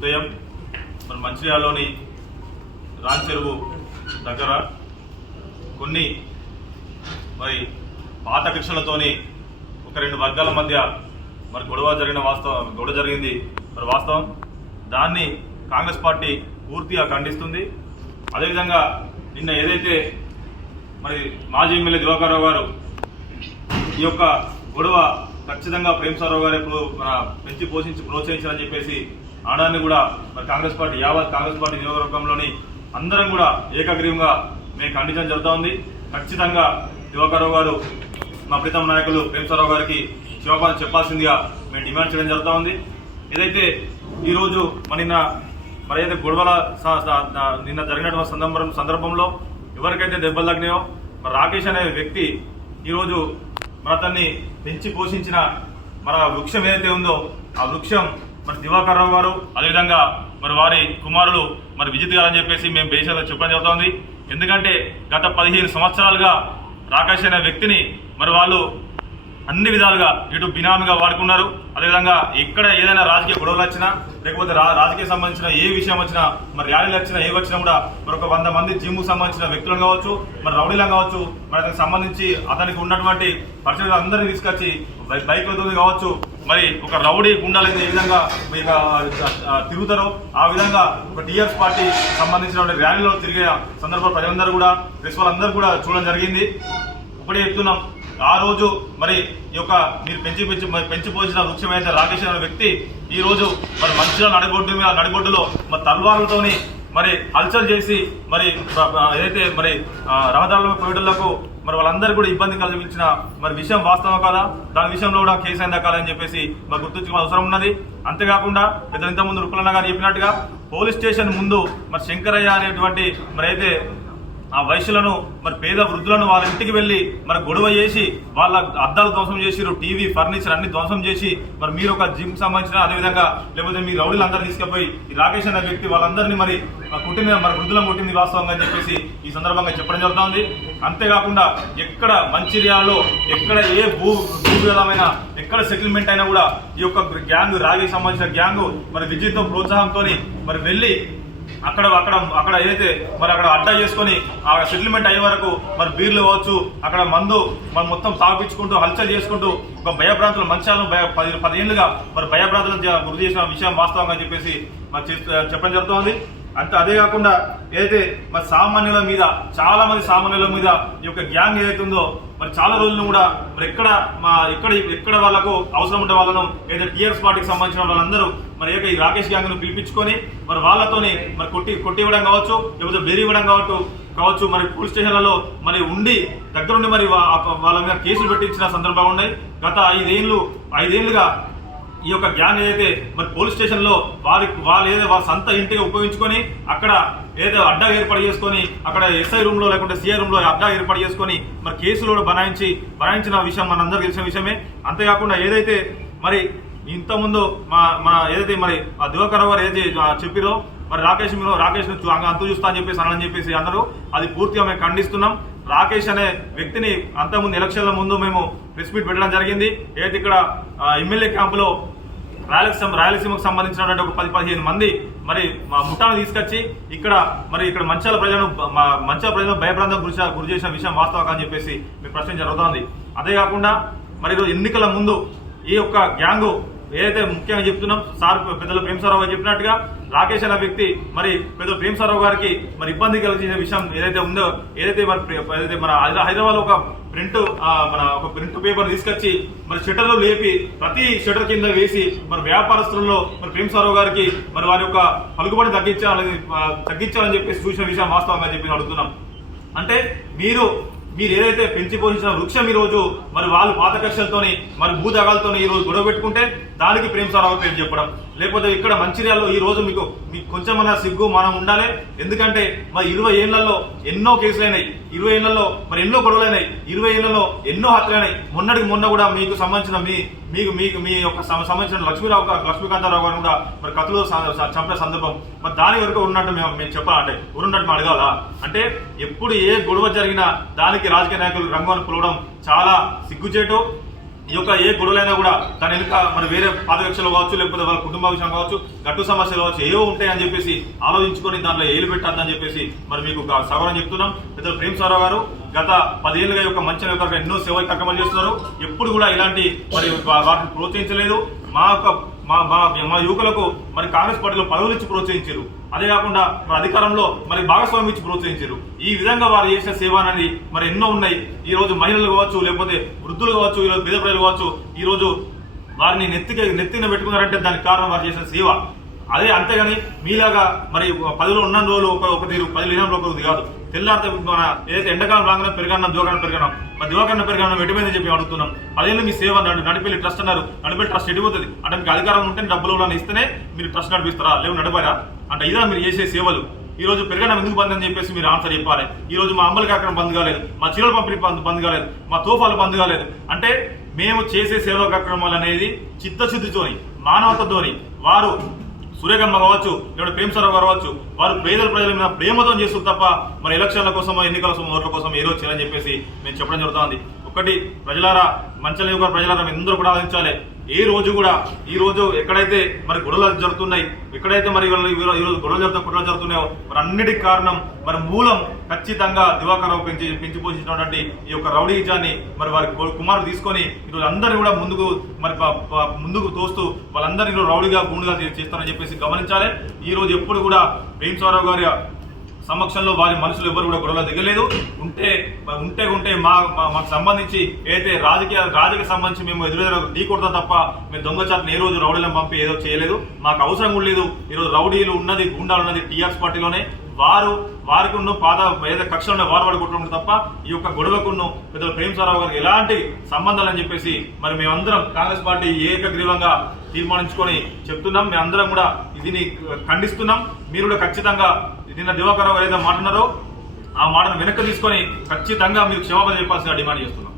ఉదయం మన మంచిర్యాలలోని రాంచెరువు దగ్గర కొన్ని మరి పాత కృష్ణలతోని ఒక రెండు వర్గాల మధ్య మరి గొడవ జరిగిన వాస్తవం గొడవ జరిగింది. మరి వాస్తవం? దాన్ని కాంగ్రెస్ పార్టీ పూర్తిగా ఖండిస్తుంది. అదేవిధంగా నిన్న ఏదైతే మరి మాజీ ఎమ్మెల్యే దివాకర్రావు గారు ఈ యొక్క గొడవ ఖచ్చితంగా ప్రేమసారావు గారు ఇప్పుడు మన పెంచి పోషించి ప్రోత్సహించాలని చెప్పేసి ఆడాన్ని కూడా మరి కాంగ్రెస్ పార్టీ యావత్ కాంగ్రెస్ పార్టీ నియోజకవర్గంలోని అందరం కూడా ఏకగ్రీవంగా మేము ఖండించడం జరుగుతూ ఉంది. ఖచ్చితంగా దివాకరావు గారు మా ప్రీతం నాయకులు ప్రేమసారావు గారికి క్షమాపణ చెప్పాల్సిందిగా మేము డిమాండ్ చేయడం జరుగుతూ ఉంది. ఏదైతే ఈరోజు మరి మరి ఏదైతే గొడవల నిన్న జరిగినటువంటి సందర్భం సందర్భంలో ఎవరికైతే దెబ్బలు తగ్గినాయో మరి రాకేష్ అనే వ్యక్తి ఈరోజు మన అతన్ని పెంచి పోషించిన మన వృక్షం ఏదైతే ఉందో ఆ వృక్షం మరి దివాకర్ రావు గారు అదేవిధంగా మరి వారి కుమారులు మరి విజిత్ గారు అని చెప్పేసి మేము బేసిగా చెప్పడం జరుగుతుంది. ఎందుకంటే గత పదిహేను సంవత్సరాలుగా రాకేష్ అనే వ్యక్తిని మరి వాళ్ళు అన్ని విధాలుగా ఇటు బినామీగా వాడుకున్నారు. అదేవిధంగా ఎక్కడ ఏదైనా రాజకీయ గొడవలు వచ్చినా లేకపోతే రా రాజకీయ సంబంధించిన ఏ విషయం వచ్చినా మరి ర్యాలీలు వచ్చినా ఏ వచ్చినా కూడా మరి ఒక వంద మంది జిమ్కు సంబంధించిన వ్యక్తులను కావచ్చు మరి రౌడీలను కావచ్చు మరి అతనికి సంబంధించి అతనికి ఉన్నటువంటి పరిస్థితులు అందరినీ తీసుకొచ్చి బై- బైక్లతో కావచ్చు మరి ఒక రౌడీ గుండాలైతే ఏ విధంగా ఇక, తిరుగుతారో ఆ విధంగా ఒక టీఆర్ఎస్ పార్టీ సంబంధించిన ర్యాలీలో తిరిగే సందర్భంలో ప్రజలందరూ కూడా ప్రెస్ వాళ్ళందరూ కూడా చూడడం జరిగింది. ఒకటే చెప్తున్నాం ఆ రోజు మరి ఈ యొక్క మీరు పెంచి పెంచి మరి పెంచి పోసిన వృక్షమైతే రాకేష్ అనే వ్యక్తి ఈ రోజు మరి మంచిగా నడగొడ్డు మీద నడగొడ్డులో మరి తల్వార్లతోని మరి హల్చల్ చేసి మరి ఏదైతే మరి రహదారుల పోయేటోళ్ళకు మరి వాళ్ళందరూ కూడా ఇబ్బంది కలిగించిన మరి విషయం వాస్తవం కదా? దాని విషయంలో కూడా కేసు అయిందా కాదని చెప్పేసి మరి గుర్తించుకోవాల్సిన అవసరం ఉన్నది. అంతేకాకుండా పెద్ద ఇంతకుముందు రుకులన్న గారు చెప్పినట్టుగా పోలీస్ స్టేషన్ ముందు మరి శంకరయ్య అనేటువంటి మరి అయితే ఆ వయసులను మరి పేద వృద్ధులను వాళ్ళ ఇంటికి వెళ్ళి మరి గొడవ చేసి వాళ్ళ అద్దాలు ధ్వంసం చేసిరు టీవీ ఫర్నిచర్ అన్ని ధ్వంసం చేసి మరి మీరు ఒక జిమ్ సంబంధించిన అదేవిధంగా లేకపోతే మీ రౌడీలు అందరూ తీసుకుపోయి ఈ రాకేష్ అనే వ్యక్తి వాళ్ళందరినీ మరి కుట్టింది మరి వృద్ధులను కొట్టింది వాస్తవంగా అని చెప్పేసి ఈ సందర్భంగా చెప్పడం జరుగుతుంది. అంతేకాకుండా ఎక్కడ మంచిర్యాలలో ఎక్కడ ఏ భూ భూవిధమైన ఎక్కడ సెటిల్మెంట్ అయినా కూడా ఈ యొక్క గ్యాంగ్ రాగి సంబంధించిన గ్యాంగ్ మరి విద్యుత్ ప్రోత్సాహంతో మరి వెళ్ళి అక్కడ అక్కడ అక్కడ ఏదైతే మరి అక్కడ అడ్డా చేసుకొని ఆ సెటిల్మెంట్ అయ్యే వరకు మరి బీర్లు కావచ్చు అక్కడ మందు మరి మొత్తం తాపించుకుంటూ హల్చల్ చేసుకుంటూ ఒక భయభ్రాంతులు మంచాలను భయ పది పదిహేనులుగా మరి భయభ్రాంతులను గురి చేసిన విషయం వాస్తవంగా అని చెప్పేసి మరి చెప్పడం జరుగుతుంది. అంతే అదే కాకుండా ఏదైతే మరి సామాన్యుల మీద చాలా మంది సామాన్యుల మీద ఈ యొక్క గ్యాంగ్ ఏదైతే ఉందో మరి చాలా రోజులు కూడా మరి ఎక్కడ మా ఎక్కడ ఎక్కడ వాళ్ళకు అవసరం ఉండే వాళ్ళను ఏదైతే టీఆర్ఎస్ పార్టీకి సంబంధించిన వాళ్ళందరూ మరి యొక్క ఈ రాకేష్ గ్యాంగ్ను పిలిపించుకొని మరి వాళ్ళతోని మరి కొట్టి కొట్టి ఇవ్వడం కావచ్చు లేకపోతే బెరి ఇవ్వడం కావచ్చు కావచ్చు మరి పోలీస్ స్టేషన్లలో మరి ఉండి దగ్గరుండి మరి వాళ్ళ మీద కేసులు పెట్టించిన సందర్భాలు ఉన్నాయి. గత ఐదేళ్ళు ఐదేళ్ళుగా ఈ యొక్క గ్యాంగ్ ఏదైతే మరి పోలీస్ స్టేషన్లో వారి వాళ్ళు ఏదో వారి సొంత ఇంటిగా ఉపయోగించుకొని అక్కడ ఏదో అడ్డా ఏర్పాటు చేసుకొని అక్కడ ఎస్ఐ రూమ్లో లేకుంటే సిఐ రూమ్లో అడ్డా ఏర్పాటు చేసుకొని మరి కేసులు కూడా బనాయించి బనాయించిన విషయం మనందరికీ తెలిసిన విషయమే. అంతేకాకుండా ఏదైతే మరి ఇంతకుముందు మా మన ఏదైతే మరి ఆ దివాకర్ గారు ఏదైతే చెప్పిరో మరి రాకేష్ మీరు రాకేష్ను చూస్తా అని చెప్పేసి అనని చెప్పేసి అన్నారు అది పూర్తిగా మేము ఖండిస్తున్నాం. రాకేష్ అనే వ్యక్తిని అంతకుముందు ఎలక్షన్ల ముందు మేము ప్రెస్ మీట్ పెట్టడం జరిగింది. ఏదైతే ఇక్కడ ఎమ్మెల్యే క్యాంపులో రాయలసీమ రాయలసీమకు సంబంధించినటువంటి ఒక పది పదిహేను మంది మరి మా ముఠాను తీసుకొచ్చి ఇక్కడ మరి ఇక్కడ మంచాల ప్రజలను మా మంచాల ప్రజలను భయప్రాంతం గురి గురి చేసిన విషయం వాస్తవం అని చెప్పేసి మీ ప్రశ్న జరుగుతోంది. అదే కాకుండా మరి ఈరోజు ఎన్నికల ముందు ఈ యొక్క గ్యాంగు ఏదైతే ముఖ్యంగా చెప్తున్నాం సార్ పెద్దలు ప్రేమసారావు చెప్పినట్టుగా రాకేష్ అనే వ్యక్తి మరి పెద్ద ప్రేమ్ సారావు గారికి మరి ఇబ్బంది కలిగించే విషయం ఏదైతే ఉందో ఏదైతే మరి ఏదైతే మన హైదరాబాద్ ఒక ప్రింట్ మన ఒక ప్రింట్ పేపర్ తీసుకొచ్చి మరి షట్టర్లు లేపి ప్రతి షటర్ కింద వేసి మరి వ్యాపారస్తులలో మరి ప్రేమ్ సారావు గారికి మరి వారి యొక్క పలుకుబడి తగ్గించాలని తగ్గించాలని చెప్పేసి చూసిన విషయం వాస్తవంగా చెప్పి అడుగుతున్నాం. అంటే మీరు మీరు ఏదైతే పెంచి పోషించిన వృక్షం ఈ రోజు మరి వాళ్ళు పాత కక్షలతోని మరి భూదగాలతో ఈ రోజు గొడవ పెట్టుకుంటే దానికి ప్రేమ సారావు పేరు చెప్పడం. లేకపోతే ఇక్కడ మంచిర్యాలలో ఈ రోజు మీకు మీకు కొంచెమన్నా సిగ్గు మనం ఉండాలి. ఎందుకంటే మరి ఇరవై ఏళ్ళలో ఎన్నో కేసులైనాయి ఇరవై ఏళ్ళలో మరి ఎన్నో గొడవలైనాయి ఇరవై ఏళ్ళలో ఎన్నో హత్యలైనాయి మొన్నటికి మొన్న కూడా మీకు సంబంధించిన మీ మీకు మీకు మీ యొక్క సంబంధించిన లక్ష్మీరావు లక్ష్మీకాంతారావు గారు కూడా మరి కథలో చంపిన సందర్భం. మరి దాని వరకు ఉన్నట్టు మేము మేము చెప్పాలంటే ఉన్నట్టు మేము అడగాలా? అంటే ఎప్పుడు ఏ గొడవ జరిగినా దానికి రాజకీయ నాయకులు రంగును పిలవడం చాలా సిగ్గుచేటు. ఈ యొక్క ఏ గొడవలైనా కూడా దాని వెనుక మరి వేరే పాదరక్షలు కావచ్చు లేకపోతే వాళ్ళ కుటుంబ విషయం కావచ్చు గట్టు సమస్యలు కావచ్చు ఏవో ఉంటాయని చెప్పేసి ఆలోచించుకొని దాంట్లో ఏలు పెట్టద్దని చెప్పేసి మరి మీకు ఒక చెప్తున్నాం. పెద్దలు ప్రేమ్ సారావు గారు గత పదేళ్ళుగా యొక్క మంచి యొక్క ఎన్నో సేవలు కార్యక్రమాలు చేస్తున్నారు. ఎప్పుడు కూడా ఇలాంటి మరి వాటిని ప్రోత్సహించలేదు. మా యొక్క మా మా మా యువకులకు మరి కాంగ్రెస్ పార్టీలో పదవులు ఇచ్చి ప్రోత్సహించారు. అదే కాకుండా మరి అధికారంలో మరి భాగస్వామ్యం ఇచ్చి ప్రోత్సహించారు. ఈ విధంగా వారు చేసిన సేవ అనేది మరి ఎన్నో ఉన్నాయి. ఈ రోజు మహిళలు కావచ్చు లేకపోతే వృద్ధులు కావచ్చు ఈ రోజు పేద ప్రజలు కావచ్చు ఈ రోజు వారిని నెత్తికి నెత్తిన పెట్టుకున్నారంటే దానికి కారణం వారు చేసిన సేవ. అదే అంతేగాని మీలాగా మరి పదిలో ఉన్న రోజులు ఒక ఒక తీరు పది లేని ఒక కాదు. తెల్లారితే మన ఏదైతే ఎండకాలం రాగానే పెరగడం దివకాలం పెరగడం మరి దివకాలం పెరగడం ఎటుపోయిందని చెప్పి అడుగుతున్నాం. పదేళ్ళు మీ సేవ నడు నడిపేలి ట్రస్ట్ అన్నారు. నడిపేలి ట్రస్ట్ ఎడిపోతుంది అంటే మీకు అధికారం ఉంటే డబ్బులు ఇస్తేనే మీరు ట్రస్ట్ నడిపిస్తారా? లేవు నడపరా? అంటే ఇదా మీరు చేసే సేవలు. ఈ రోజు పెరగడం ఎందుకు బంద్ అని చెప్పేసి మీరు ఆన్సర్ చెప్పాలి. ఈ రోజు మా అమ్మలకి అక్కడ బంద్ కాలేదు. మా చీరల పంపిణీ బంద్ బంద్ కాలేదు. మా తోఫాలు బంద్ కాలేదు. అంటే మేము చేసే సేవా కార్యక్రమాలు అనేది చిత్తశుద్ధితోని మానవతతోని వారు సూర్యకర్మ కావచ్చు లేదా ప్రేమ సర్వ కావచ్చు వారు పేదల ప్రజల మీద ప్రేమతో చేస్తారు తప్ప మరి ఎలక్షన్ల కోసం ఎన్నికల కోసం ఓట్ల కోసం ఏ రోజు చేయాలని చెప్పేసి మేము చెప్పడం జరుగుతుంది. ఒకటి ప్రజలారా మంచలేవు ప్రజలారా మేము అందరూ కూడా ఆలోచించాలి. ఏ రోజు కూడా ఈ రోజు ఎక్కడైతే మరి గొడవలు జరుగుతున్నాయి ఎక్కడైతే మరి ఈరోజు ఈ రోజు గొడవలు జరుగుతున్న కుట్రలు జరుగుతున్నాయో మరి అన్నిటికి కారణం మరి మూలం ఖచ్చితంగా దివాకరావు పెంచి పెంచి ఈ యొక్క రౌడీజాన్ని మరి వారి కుమారుడు తీసుకొని ఈరోజు అందరినీ కూడా ముందుకు మరి ముందుకు తోస్తూ వాళ్ళందరినీ రౌడీగా గుండుగా చేస్తారని చెప్పేసి గమనించాలి. ఈ రోజు ఎప్పుడు కూడా భీమసారావు గారి సమక్షంలో వారి మనుషులు ఎవరు కూడా గొడవలో దిగలేదు. ఉంటే ఉంటే ఉంటే మా మా- మాకు సంబంధించి ఏదైతే రాజకీయ రాజకీయ సంబంధించి మేము ఎదురెదురు ఢీ కొడతాం తప్ప మేము దొంగచాటును ఏ రోజు రౌడీలను పంపి ఏదో చేయలేదు. మాకు అవసరం కూడా లేదు. ఈరోజు రౌడీలు ఉన్నది గుండాలు ఉన్నది టీఆర్ఎస్ పార్టీలోనే. వారు వారికి ఉన్న పాద ఏదో కక్షలు ఉన్న వారు వాడు తప్ప ఈ యొక్క గొడవకున్న పెద్దలు ప్రేమసారావు గారికి ఎలాంటి సంబంధాలు అని చెప్పేసి మరి మేమందరం కాంగ్రెస్ పార్టీ ఏకగ్రీవంగా తీర్మానించుకొని చెప్తున్నాం. మేమందరం కూడా దీన్ని ఖండిస్తున్నాం. మీరు కూడా ఖచ్చితంగా నిన్న దివాకరావు ఏదైతే మాట్లాడారో ఆ మాటను వెనక్కి తీసుకొని ఖచ్చితంగా మీరు క్షమాపణ చెప్పాల్సిన డిమాండ్ చేస్తున్నాం.